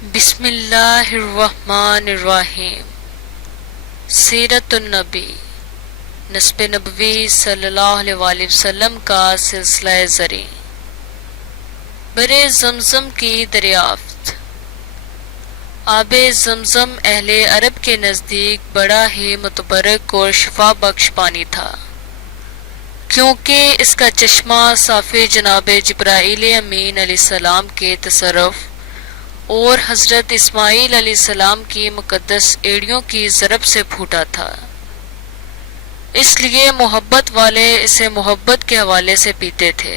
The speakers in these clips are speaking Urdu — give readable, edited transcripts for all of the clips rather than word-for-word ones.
بسم اللہ الرحمن الرحیم۔ سیرت النبی، نسب نبوی صلی اللہ علیہ وآلہ وسلم کا سلسلہ زریں۔ برے زمزم کی دریافت۔ آب زمزم اہل عرب کے نزدیک بڑا ہی متبرک اور شفا بخش پانی تھا، کیونکہ اس کا چشمہ صافی جناب جبرائیل امین علیہ السلام کے تصرف اور حضرت اسماعیل علیہ السلام کی مقدس ایڑیوں کی ضرب سے پھوٹا تھا، اس لیے محبت والے اسے محبت کے حوالے سے پیتے تھے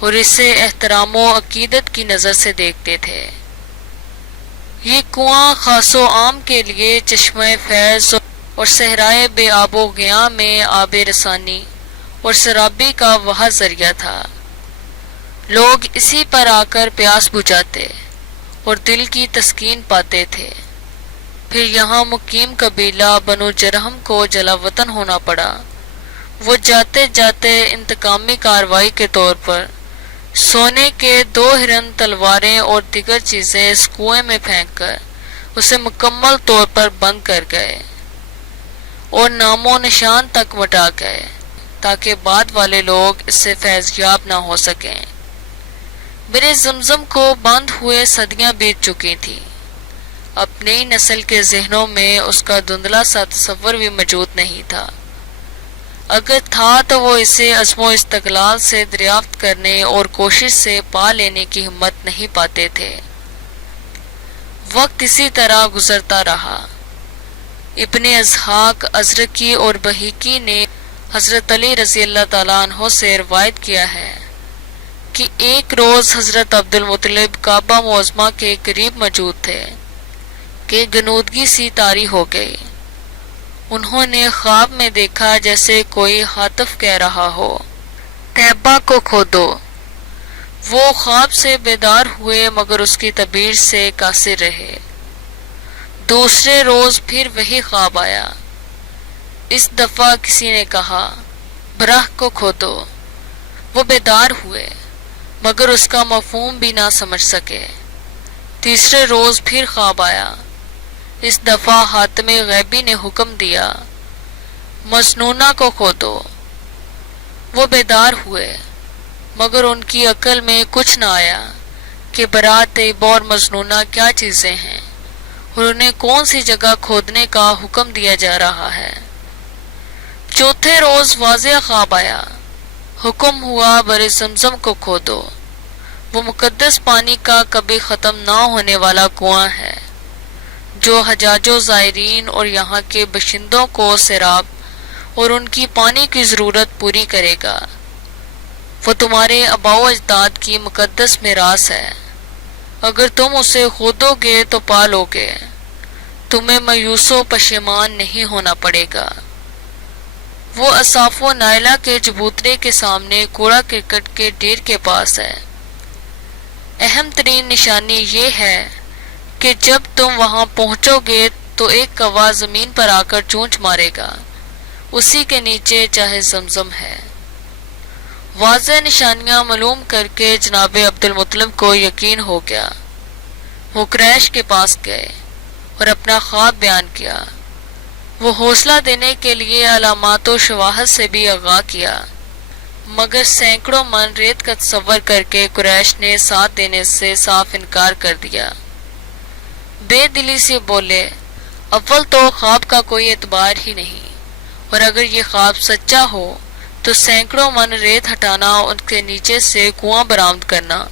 اور اسے احترام و عقیدت کی نظر سے دیکھتے تھے۔ یہ کنواں خاص و عام کے لیے چشمہ فیض اور صحرائے بے آب و گیاں میں آب رسانی اور سرابی کا وہ ذریعہ تھا۔ لوگ اسی پر آ کر پیاس بجھاتے اور دل کی تسکین پاتے تھے۔ پھر یہاں مقیم قبیلہ بنو جرہم کو جلا وطن ہونا پڑا۔ وہ جاتے جاتے انتقامی کارروائی کے طور پر سونے کے 2 ہرن، تلواریں اور دیگر چیزیں اس کنویں میں پھینک کر اسے مکمل طور پر بند کر گئے اور نام و نشان تک مٹا گئے، تاکہ بعد والے لوگ اس سے فیض یاب نہ ہو سکیں۔ برے زمزم کو بند ہوئے صدیاں بیت چکی تھیں۔ اب نئی نسل کے ذہنوں میں اس کا دھندلا سا تصور بھی موجود نہیں تھا۔ اگر تھا تو وہ اسے عزم و استقلال سے دریافت کرنے اور کوشش سے پا لینے کی ہمت نہیں پاتے تھے۔ وقت اسی طرح گزرتا رہا۔ ابن اسحاق ازرقی اور بہیقی نے حضرت علی رضی اللہ تعالیٰ عنہ سے روایت کیا ہے کہ ایک روز حضرت عبد المطلب کعبہ معظمہ کے قریب موجود تھے کہ غنودگی سی طاری ہو گئی۔ انہوں نے خواب میں دیکھا جیسے کوئی ہاتف کہہ رہا ہو، طیبہ کو کھودو۔ وہ خواب سے بیدار ہوئے مگر اس کی تعبیر سے قاصر رہے۔ دوسرے روز پھر وہی خواب آیا۔ اس دفعہ کسی نے کہا، برہ کو کھودو۔ وہ بیدار ہوئے مگر اس کا مفہوم بھی نہ سمجھ سکے۔ تیسرے روز پھر خواب آیا۔ اس دفعہ حاتم غیبی نے حکم دیا، مجنونہ کو کھودو۔ وہ بیدار ہوئے مگر ان کی عقل میں کچھ نہ آیا کہ برات طیبہ اور مجنونہ کیا چیزیں ہیں اور انہیں کون سی جگہ کھودنے کا حکم دیا جا رہا ہے۔ چوتھے روز واضح خواب آیا۔ حکم ہوا برے زمزم کو کھودو۔ وہ مقدس پانی کا کبھی ختم نہ ہونے والا کنواں ہے جو حجاج و زائرین اور یہاں کے باشندوں کو سیراب اور ان کی پانی کی ضرورت پوری کرے گا۔ وہ تمہارے آباء و اجداد کی مقدس میراث ہے۔ اگر تم اسے کھودو گے تو پالو گے، تمہیں مایوس و پشیمان نہیں ہونا پڑے گا۔ وہ اصاف و نائلہ کے چبوترے کے سامنے کوڑا کرکٹ کے ڈھیر کے پاس ہے۔ اہم ترین نشانی یہ ہے کہ جب تم وہاں پہنچو گے تو ایک کوا زمین پر آ کر چونچ مارے گا، اسی کے نیچے چاہے زمزم ہے۔ واضح نشانیاں معلوم کر کے جناب عبد المطلب کو یقین ہو گیا۔ وہ قریش کے پاس گئے اور اپنا خواب بیان کیا۔ وہ حوصلہ دینے کے لیے علامات و شواہد سے بھی آگاہ کیا، مگر سینکڑوں من ریت کا تصور کر کے قریش نے ساتھ دینے سے صاف انکار کر دیا۔ بے دلی سے بولے، اول تو خواب کا اعتبار اعتبار ہی نہیں، اور اگر یہ خواب سچا ہو تو سینکڑوں من ریت ہٹانا، ان کے نیچے سے کنواں برآمد کرنا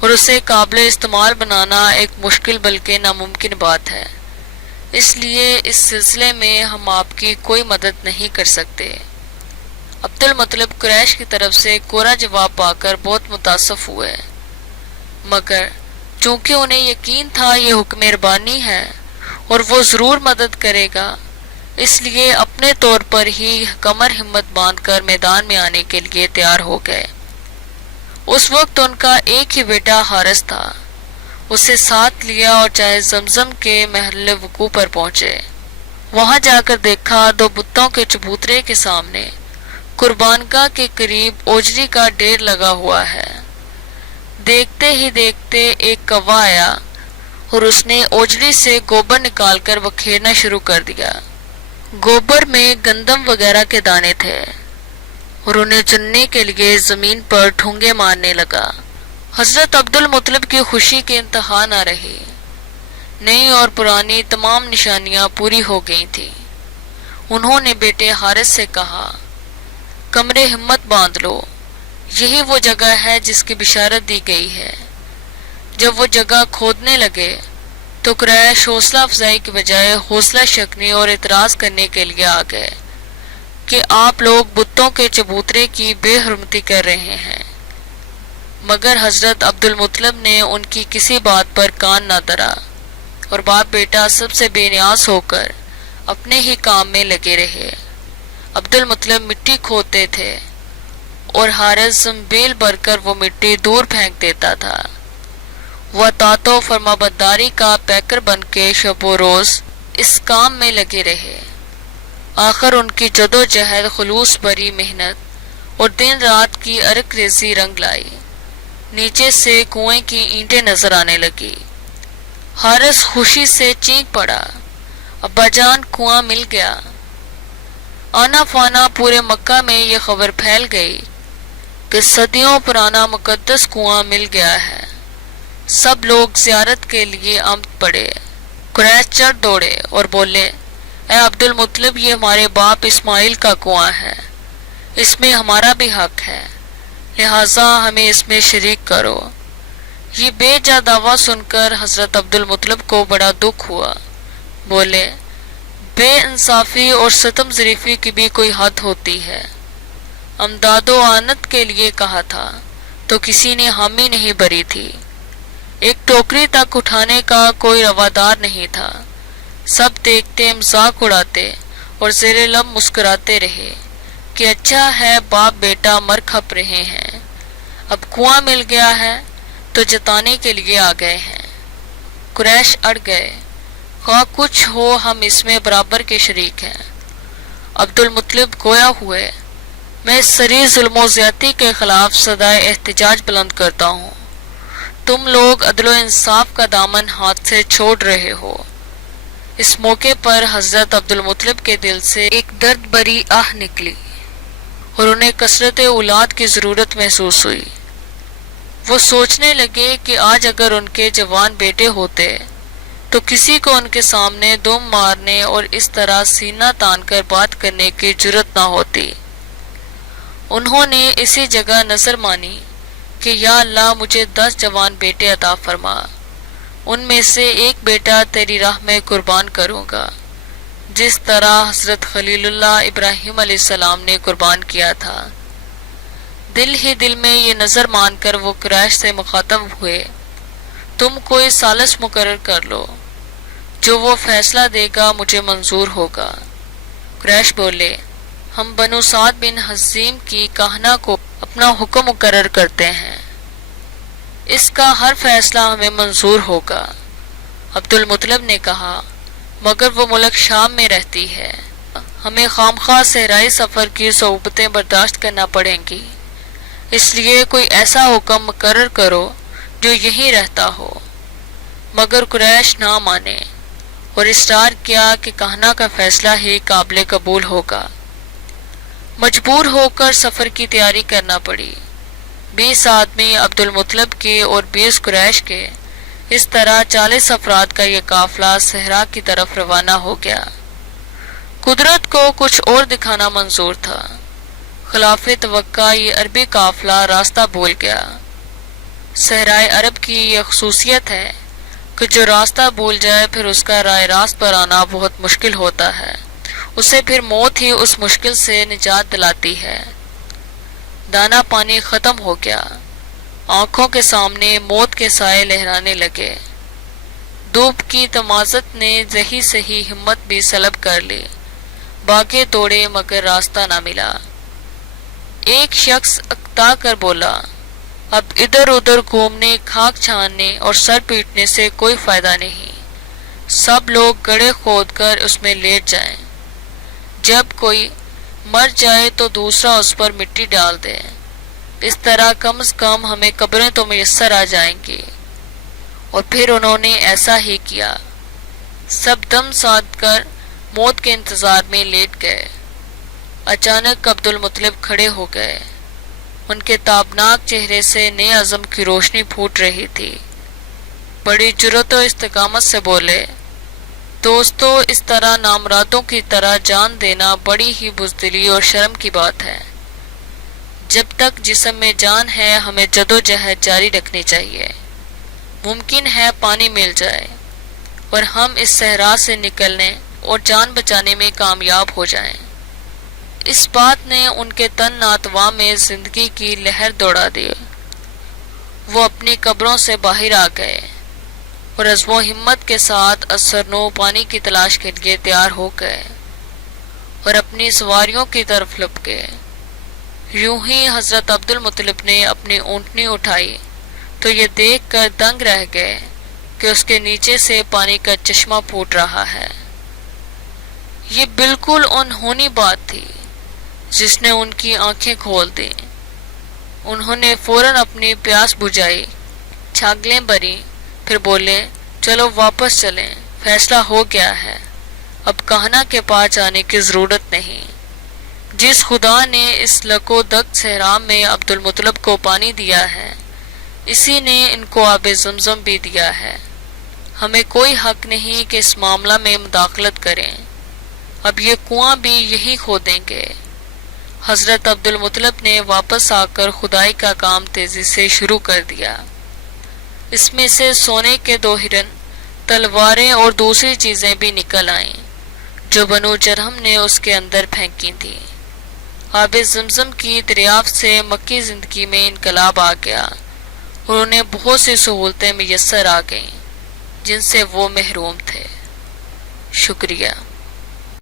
اور اسے قابل استعمال بنانا ایک مشکل بلکہ ناممکن بات ہے۔ اس لیے اس سلسلے میں ہم آپ کی کوئی مدد نہیں کر سکتے۔ عبد المطلب قریش کی طرف سے کوڑا جواب پا کر بہت متاسف ہوئے، مگر چونکہ انہیں یقین تھا یہ حکم ربانی ہے اور وہ ضرور مدد کرے گا، اس لیے اپنے طور پر ہی کمر ہمت باندھ کر میدان میں آنے کے لیے تیار ہو گئے۔ اس وقت ان کا ایک ہی بیٹا حارث تھا۔ اسے ساتھ لیا اور چاہے زمزم کے محل وقوع پر پہنچے۔ وہاں جا کر دیکھا 2 بتوں کے چبوترے کے سامنے قربانگاہ کے قریب اوجری کا ڈھیر لگا ہوا ہے۔ دیکھتے ہی دیکھتے ایک کوا آیا اور اس نے اوجڑی سے گوبر نکال کر بکھیرنا شروع کر دیا۔ گوبر میں گندم وغیرہ کے دانے تھے اور انہیں چننے کے لیے زمین پر ٹھونگے مارنے لگا۔ حضرت عبد المطلب کی خوشی کے انتہا نہ رہی۔ نئی اور پرانی تمام نشانیاں پوری ہو گئی تھی۔ انہوں نے بیٹے حارث سے کہا، کمرے ہمت باندھ لو، یہی وہ جگہ ہے جس کی بشارت دی گئی ہے۔ جب وہ جگہ کھودنے لگے تو قریش حوصلہ افزائی کے بجائے حوصلہ شکنی اور اعتراض کرنے کے لیے آ گئے کہ آپ لوگ بتوں کے چبوترے کی بے حرمتی کر رہے ہیں، مگر حضرت عبد المطلب نے ان کی کسی بات پر کان نہ دھرا اور باپ بیٹا سب سے بے نیاز ہو کر اپنے ہی کام میں لگے رہے۔ عبد المطلب مٹی کھودتے تھے اور حارث بیل بھر کر وہ مٹی دور پھینک دیتا تھا۔ وہ اطاعت و فرمانبرداری کا پیکر بن کے شب و روز اس کام میں لگے رہے۔ آخر ان کی جد و جہد خلوص بری محنت اور دن رات کی ارک ریزی رنگ لائی۔ نیچے سے کنویں کی اینٹیں نظر آنے لگی۔ حارث خوشی سے چینک پڑا، ابا جان کنواں مل گیا۔ آنا فانا پورے مکہ میں یہ خبر پھیل گئی کہ صدیوں پرانا مقدس کنواں مل گیا ہے۔ سب لوگ زیارت کے لیے آمد پڑے۔ قریش چڑھ دوڑے اور بولے، اے عبد المطلب، یہ ہمارے باپ اسماعیل کا کنواں ہے، اس میں ہمارا بھی حق ہے، لہٰذا ہمیں اس میں شریک کرو۔ یہ بے جا دعویٰ سن کر حضرت عبد المطلب کو بڑا دکھ ہوا۔ بولے، بے انصافی اور ستم ظریفی کی بھی کوئی حد ہوتی ہے۔ امداد و اعانت کے لیے کہا تھا تو کسی نے حامی نہیں بھری تھی۔ ایک ٹوکری تک اٹھانے کا کوئی روادار نہیں تھا۔ سب دیکھتے مذاق اڑاتے اور زیر لب مسکراتے رہے کہ اچھا ہے باپ بیٹا مر کھپ رہے ہیں، اب کنواں مل گیا ہے تو جتانے کے لیے آ گئے ہیں۔ قریش اڑ گئے، خواہ کچھ ہو ہم اس میں برابر کے شریک ہیں۔ عبد المطلب گویا ہوئے، میں اس سری ظلم و زیادتی کے خلاف صدائے احتجاج بلند کرتا ہوں۔ تم لوگ عدل و انصاف کا دامن ہاتھ سے چھوڑ رہے ہو۔ اس موقع پر حضرت عبد المطلب کے دل سے ایک درد بری آہ نکلی اور انہیں کثرت اولاد کی ضرورت محسوس ہوئی۔ وہ سوچنے لگے کہ آج اگر ان کے جوان بیٹے ہوتے تو کسی کو ان کے سامنے دم مارنے اور اس طرح سینہ تان کر بات کرنے کی جرت نہ ہوتی۔ انہوں نے اسی جگہ نظر مانی کہ یا اللہ مجھے 10 جوان بیٹے عطا فرما، ان میں سے ایک بیٹا تیری راہ میں قربان کروں گا، جس طرح حضرت خلیل اللہ ابراہیم علیہ السلام نے قربان کیا تھا۔ دل ہی دل میں یہ نظر مان کر وہ قریش سے مخاطب ہوئے، تم کوئی سالس مقرر کر لو، جو وہ فیصلہ دے گا مجھے منظور ہوگا۔ قریش بولے، ہم بنو سعد بن حزیم کی کہنا کو اپنا حکم مقرر کرتے ہیں، اس کا ہر فیصلہ ہمیں منظور ہوگا۔ عبد المطلب نے کہا، مگر وہ ملک شام میں رہتی ہے، ہمیں خامخواہ صحرائی سفر کی صعوبتیں برداشت کرنا پڑیں گی، اس لیے کوئی ایسا حکم مقرر کرو جو یہیں رہتا ہو۔ مگر قریش نہ مانے اور اصرار کیا کہ کہنا کا فیصلہ ہی قابل قبول ہوگا۔ مجبور ہو کر سفر کی تیاری کرنا پڑی۔ 20 آدمی عبد المطلب کے اور 20 قریش کے، اس طرح 40 افراد کا یہ قافلہ صحرا کی طرف روانہ ہو گیا۔ قدرت کو کچھ اور دکھانا منظور تھا۔ خلاف توقع یہ عربی قافلہ راستہ بھول گیا۔ صحرائے عرب کی یہ خصوصیت ہے کہ جو راستہ بھول جائے پھر اس کا راہ راست پر آنا بہت مشکل ہوتا ہے، اسے پھر موت ہی اس مشکل سے نجات دلاتی ہے۔ دانا پانی ختم ہو گیا، آنکھوں کے سامنے موت کے سائے لہرانے لگے۔ دھوپ کی تمازت نے ذہی سہی ہمت بھی سلب کر لی، باغے توڑے مگر راستہ نہ ملا۔ ایک شخص اکتا کر بولا، اب ادھر ادھر گھومنے، کھاک چھاننے اور سر پیٹنے سے کوئی فائدہ نہیں، سب لوگ گڑھے کھود کر اس میں لیٹ جائیں، جب کوئی مر جائے تو دوسرا اس پر مٹی ڈال دے، اس طرح کم از کم ہمیں قبریں تو میسر آ جائیں گی۔ اور پھر انہوں نے ایسا ہی کیا۔ سب دم ساتھ کر موت کے انتظار میں لیٹ گئے۔ اچانک عبد المطلب کھڑے ہو گئے۔ ان کے تابناک چہرے سے نئے عزم کی روشنی پھوٹ رہی تھی۔ بڑی جرأت و استقامت سے بولے، دوستو، اس طرح نامرادوں کی طرح جان دینا بڑی ہی بزدلی اور شرم کی بات ہے۔ جب تک جسم میں جان ہے ہمیں جدوجہد جاری رکھنی چاہیے۔ ممکن ہے پانی مل جائے اور ہم اس صحرا سے نکلنے اور جان بچانے میں کامیاب ہو جائیں۔ اس بات نے ان کے تن ناتواں میں زندگی کی لہر دوڑا دی۔ وہ اپنی قبروں سے باہر آ گئے اور عزم و ہمت کے ساتھ اثر نو پانی کی تلاش کے لیے تیار ہو گئے اور اپنی سواریوں کی طرف لپکے۔ یوں ہی حضرت عبد المطلب نے اپنی اونٹنی اٹھائی تو یہ دیکھ کر دنگ رہ گئے کہ اس کے نیچے سے پانی کا چشمہ پھوٹ رہا ہے۔ یہ بالکل انہونی بات تھی جس نے ان کی آنکھیں کھول دیں۔ انہوں نے فوراً اپنی پیاس بجھائی، چھاگلیں بھری، پھر بولے، چلو واپس چلیں، فیصلہ ہو گیا ہے، اب کہنا کے پاس جانے کی ضرورت نہیں۔ جس خدا نے اس لک و دک صحرا میں عبد المطلب کو پانی دیا ہے، اسی نے ان کو آب زمزم بھی دیا ہے۔ ہمیں کوئی حق نہیں کہ اس معاملہ میں مداخلت کریں۔ اب یہ کنواں بھی یہی کھودیں گے۔ حضرت عبد المطلب نے واپس آ کر خدائی کا کام تیزی سے شروع کر دیا۔ اس میں سے سونے کے 2 ہرن، تلواریں اور دوسری چیزیں بھی نکل آئیں جو بنو جرہم نے اس کے اندر پھینکی تھی۔ آب زمزم کی دریافت سے مکی زندگی میں انقلاب آ گیا اور انہیں بہت سی سہولتیں میسر آ گئیں جن سے وہ محروم تھے۔ شکریہ۔